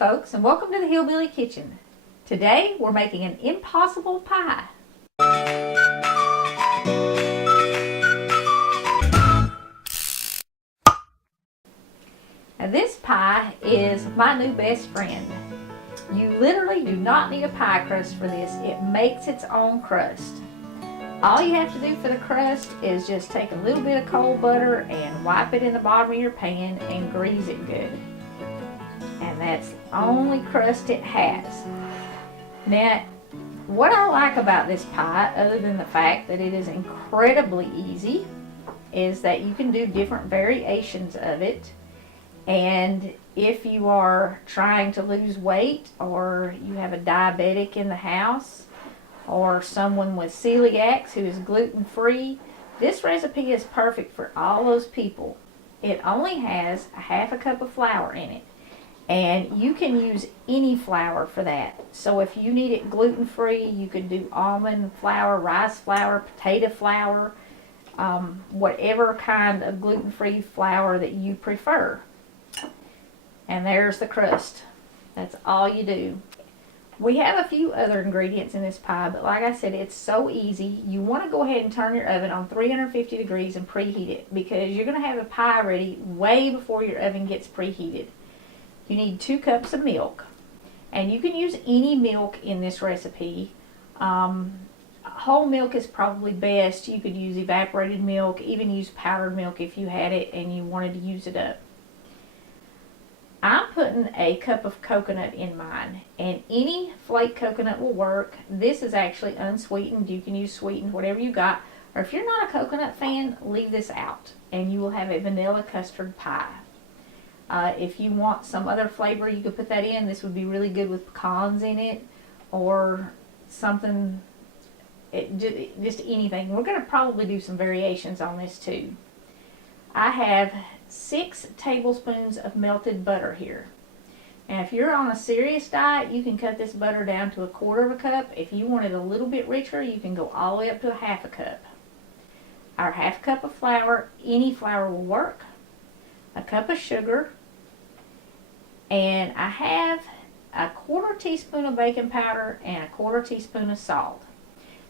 folks, and welcome to the Hillbilly Kitchen. Today we're making an impossible pie. Now this pie is my new best friend. You literally do not need a pie crust for this. It makes its own crust. All you have to do for the crust is just take a little bit of cold butter and wipe it in the bottom of your pan and grease it good. And that's the only crust it has. Now, what I like about this pie, other than the fact that it is incredibly easy, is that you can do different variations of it. And if you are trying to lose weight, or you have a diabetic in the house, or someone with celiacs who is gluten-free, this recipe is perfect for all those people. It only has a half a cup of flour in it. And you can use any flour for that. So if you need it gluten-free, you could do almond flour, rice flour, potato flour, whatever kind of gluten-free flour that you prefer. And there's the crust. That's all you do. We have a few other ingredients in this pie, but like I said, it's so easy. You want to go ahead and turn your oven on 350 degrees and preheat it, because you're going to have a pie ready way before your oven gets preheated. You need 2 cups of milk, and you can use any milk in this recipe. Whole milk is probably best. You could use evaporated milk, even use powdered milk if you had it and you wanted to use it up. I'm putting a cup of coconut in mine, and any flake coconut will work. This is actually unsweetened. You can use sweetened, whatever you got. Or if you're not a coconut fan, leave this out, and you will have a vanilla custard pie. If you want some other flavor, you could put that in. This would be really good with pecans in it, or something, just anything. We're going to probably do some variations on this too. I have 6 tablespoons of melted butter here. And if you're on a serious diet, you can cut this butter down to 1/4 of a cup. If you want it a little bit richer, you can go all the way up to 1/2 a cup. Our 1/2 cup of flour, any flour will work. A cup of sugar. And I have a 1/4 teaspoon of baking powder and a 1/4 teaspoon of salt.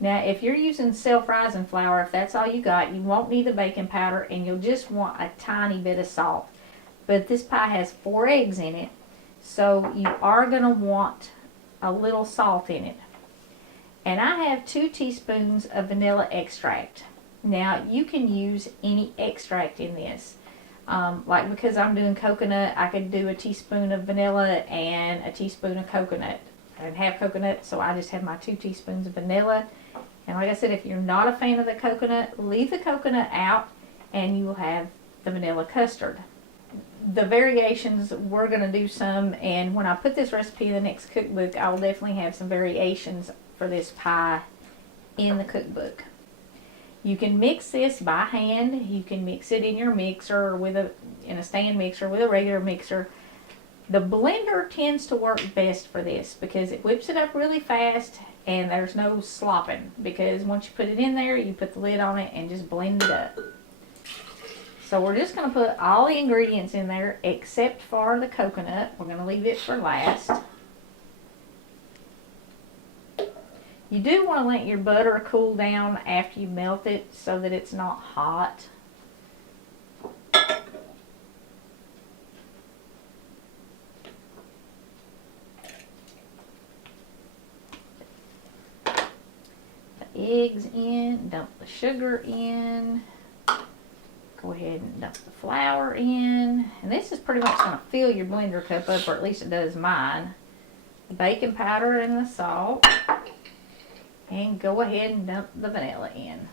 Now, if you're using self-rising flour, if that's all you got, you won't need the baking powder, and you'll just want a tiny bit of salt. But this pie has 4 eggs in it, so you are going to want a little salt in it. And I have 2 teaspoons of vanilla extract. Now, you can use any extract in this. Like, because I'm doing coconut, I could do a teaspoon of vanilla and a teaspoon of coconut. I didn't have coconut, so I just have my 2 teaspoons of vanilla. And like I said, if you're not a fan of the coconut, leave the coconut out and you will have the vanilla custard. The variations, we're going to do some, and when I put this recipe in the next cookbook, I will definitely have some variations for this pie in the cookbook. You can mix this by hand. You can mix it in your mixer in a stand mixer with a regular mixer. The blender tends to work best for this because it whips it up really fast and there's no slopping, because once you put it in there, you put the lid on it and just blend it up. So we're just going to put all the ingredients in there except for the coconut. We're going to leave it for last. You do want to let your butter cool down after you melt it so that it's not hot. Eggs in, dump the sugar in, go ahead and dump the flour in, and this is pretty much going to fill your blender cup up, or at least it does mine. The baking powder and the salt, and go ahead and dump the vanilla in.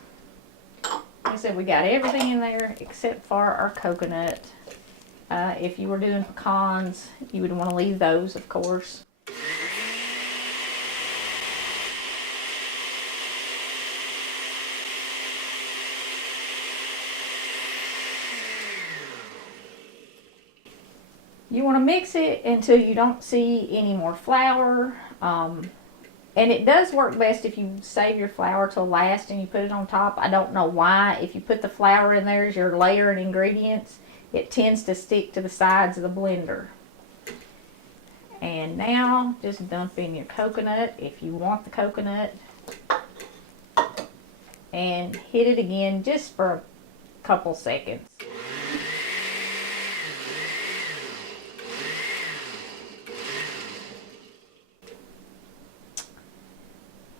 Like I said, we got everything in there except for our coconut. If you were doing pecans, you would want to leave those, of course. You want to mix it until you don't see any more flour. And it does work best if you save your flour till last and you put it on top. I don't know why. If you put the flour in there as your layer and ingredients, it tends to stick to the sides of the blender. And now just dump in your coconut if you want the coconut. And hit it again just for a couple seconds.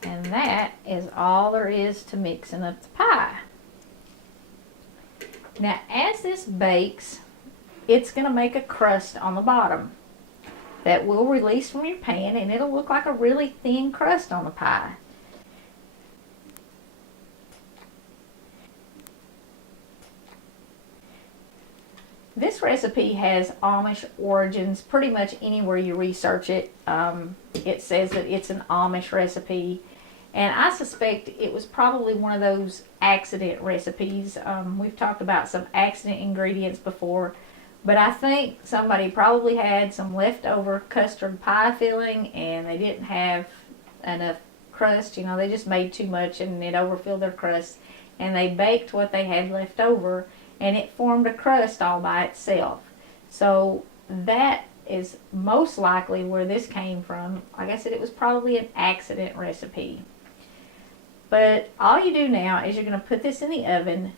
And that is all there is to mixing up the pie. Now as this bakes, it's going to make a crust on the bottom that will release from your pan, and it'll look like a really thin crust on the pie. This recipe has Amish origins pretty much anywhere you research it. It says that it's an Amish recipe, and I suspect it was probably one of those accident recipes. We've talked about some accident ingredients before, but I think somebody probably had some leftover custard pie filling and they didn't have enough crust. You know, they just made too much and it overfilled their crust, and they baked what they had left over and it formed a crust all by itself. So that is most likely where this came from. Like I said, it was probably an accident recipe. But all you do now is you're going to put this in the oven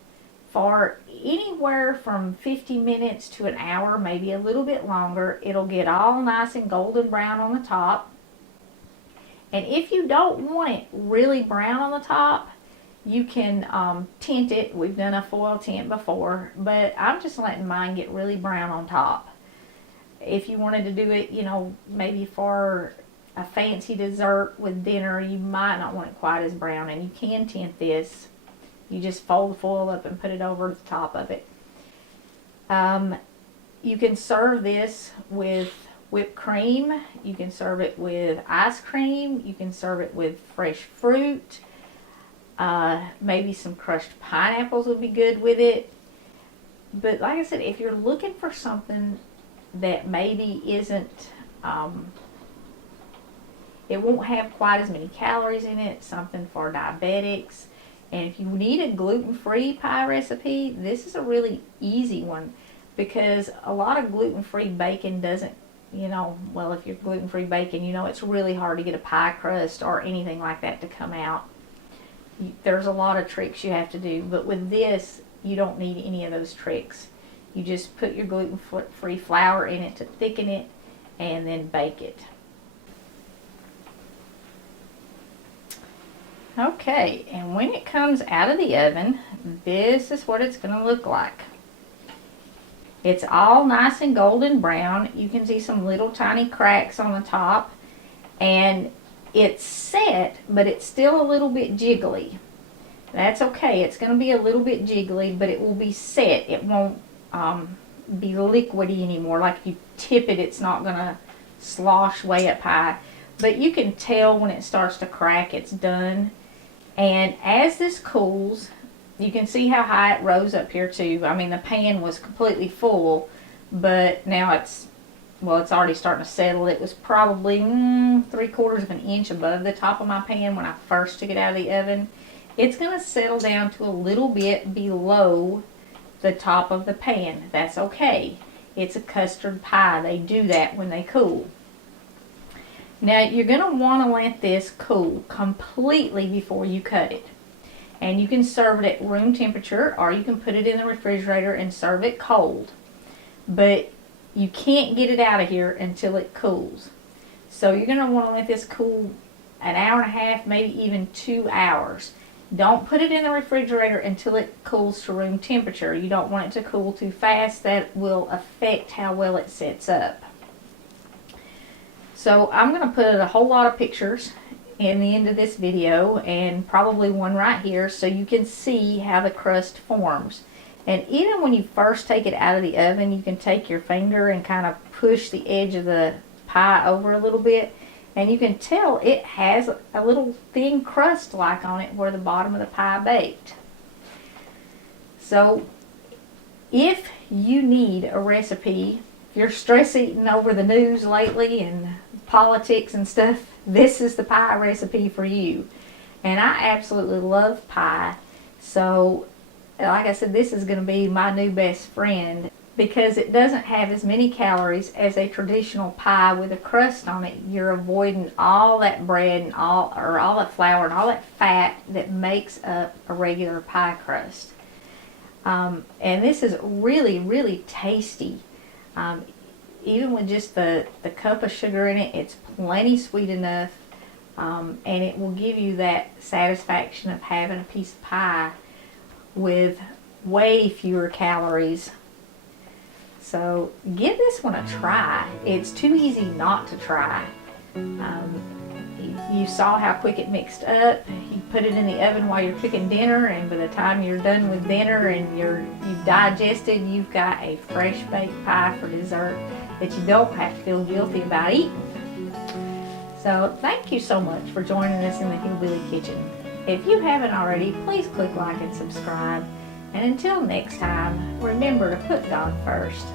for anywhere from 50 minutes to an hour, maybe a little bit longer. It'll get all nice and golden brown on the top. And if you don't want it really brown on the top, you can tint it. We've done a foil tint before, but I'm just letting mine get really brown on top. If you wanted to do it, you know, maybe for a fancy dessert with dinner, you might not want it quite as brown, and you can tint this. You just fold the foil up and put it over the top of it. You can serve this with whipped cream. You can serve it with ice cream. You can serve it with fresh fruit. Maybe some crushed pineapples would be good with it. But like I said, if you're looking for something that maybe isn't, it won't have quite as many calories in it, something for diabetics, and if you need a gluten-free pie recipe, this is a really easy one, because a lot of gluten-free baking doesn't, you know, well, if you're gluten-free baking, you know it's really hard to get a pie crust or anything like that to come out. There's a lot of tricks you have to do, but with this, you don't need any of those tricks. You just put your gluten-free flour in it to thicken it, and then bake it. Okay, and when it comes out of the oven, this is what it's going to look like. It's all nice and golden brown. You can see some little tiny cracks on the top, and it's set, but it's still a little bit jiggly. That's okay. It's going to be a little bit jiggly, but it will be set. It won't be liquidy anymore. Like if you tip it, it's not going to slosh way up high. But you can tell when it starts to crack, it's done. And as this cools, you can see how high it rose up here too. I mean, the pan was completely full, but now it's already starting to settle. It was probably 3/4 of an inch above the top of my pan when I first took it out of the oven. It's going to settle down to a little bit below the top of the pan. That's okay. It's a custard pie. They do that when they cool. Now you're going to want to let this cool completely before you cut it. And you can serve it at room temperature, or you can put it in the refrigerator and serve it cold. But you can't get it out of here until it cools. So you're going to want to let this cool an hour and a half, maybe even 2 hours. Don't put it in the refrigerator until it cools to room temperature. You don't want it to cool too fast. That will affect how well it sets up. So I'm going to put a whole lot of pictures in the end of this video, and probably one right here, so you can see how the crust forms. And even when you first take it out of the oven, you can take your finger and kind of push the edge of the pie over a little bit, and you can tell it has a little thin crust like on it where the bottom of the pie baked. So if you need a recipe, if you're stress eating over the news lately and politics and stuff, this is the pie recipe for you. And I absolutely love pie. So like I said, this is going to be my new best friend. because it doesn't have as many calories as a traditional pie with a crust on it. You're avoiding all that bread and all that flour and all that fat that makes up a regular pie crust. And this is really, really tasty. Even with just the cup of sugar in it, it's plenty sweet enough, and it will give you that satisfaction of having a piece of pie with way fewer calories. So give this one a try. It's too easy not to try. You saw how quick it mixed up. You put it in the oven while you're cooking dinner, and by the time you're done with dinner and you've digested, you've got a fresh baked pie for dessert that you don't have to feel guilty about eating. So thank you so much for joining us in the Hillbilly Kitchen. If you haven't already, please click like and subscribe. And until next time, remember to put God first.